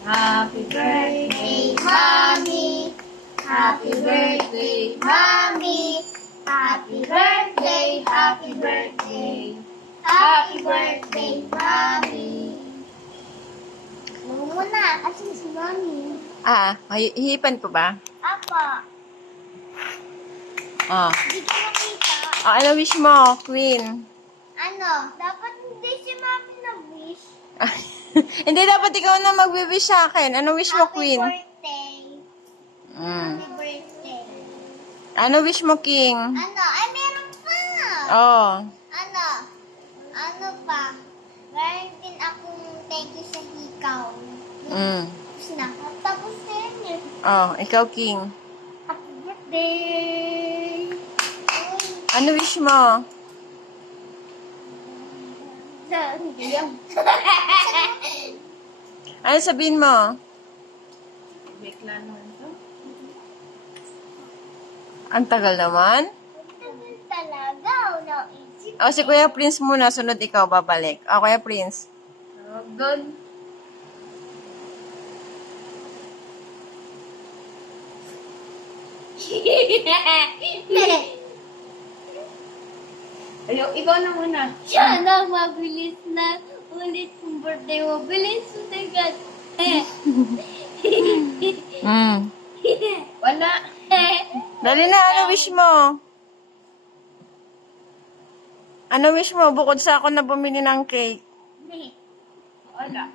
Happy birthday, Mommy. Happy birthday, Mommy. Happy birthday, happy birthday. Happy birthday, Mommy. Muna, kasi si Mommy. Hihipan ko ba? Apa. Hindi ko nakita. Ano wish mo, Queen? Ano? Dapat hindi si Mommy na-wish. Hindi, dapat ikaw na magwi-wish sa akin. Ano wish mo, Queen? Happy birthday. Mm. Happy birthday. Ano wish mo, King? Ano? Ay, meron pa. Oh. Ano? Ano pa? Meron din akong thank you sa hikaw. Mm. Tapos na. Tapos na yun eh. Oh, ikaw, King. Happy birthday. Ano wish mo? Ano sabihin mo? Bigla naman to. Ang tagal naman. Tagal talaga. Naisip. Si Kuya Prince muna, sunod ikaw babalik. Kuya Prince. Good. Ayaw, ikaw na muna. Sana mabilis na ulit yung birthday mo. Bilis mo agad. Wala. Dali na, ano wish mo? Ano wish mo? Bukod sa ako na bumili ng cake. Wala.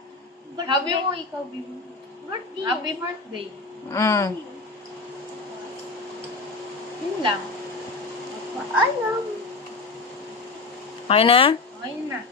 Sabi mo, ikaw, baby. Birthday. Happy birthday. Yun lang. Alam. Okay na? Okay na.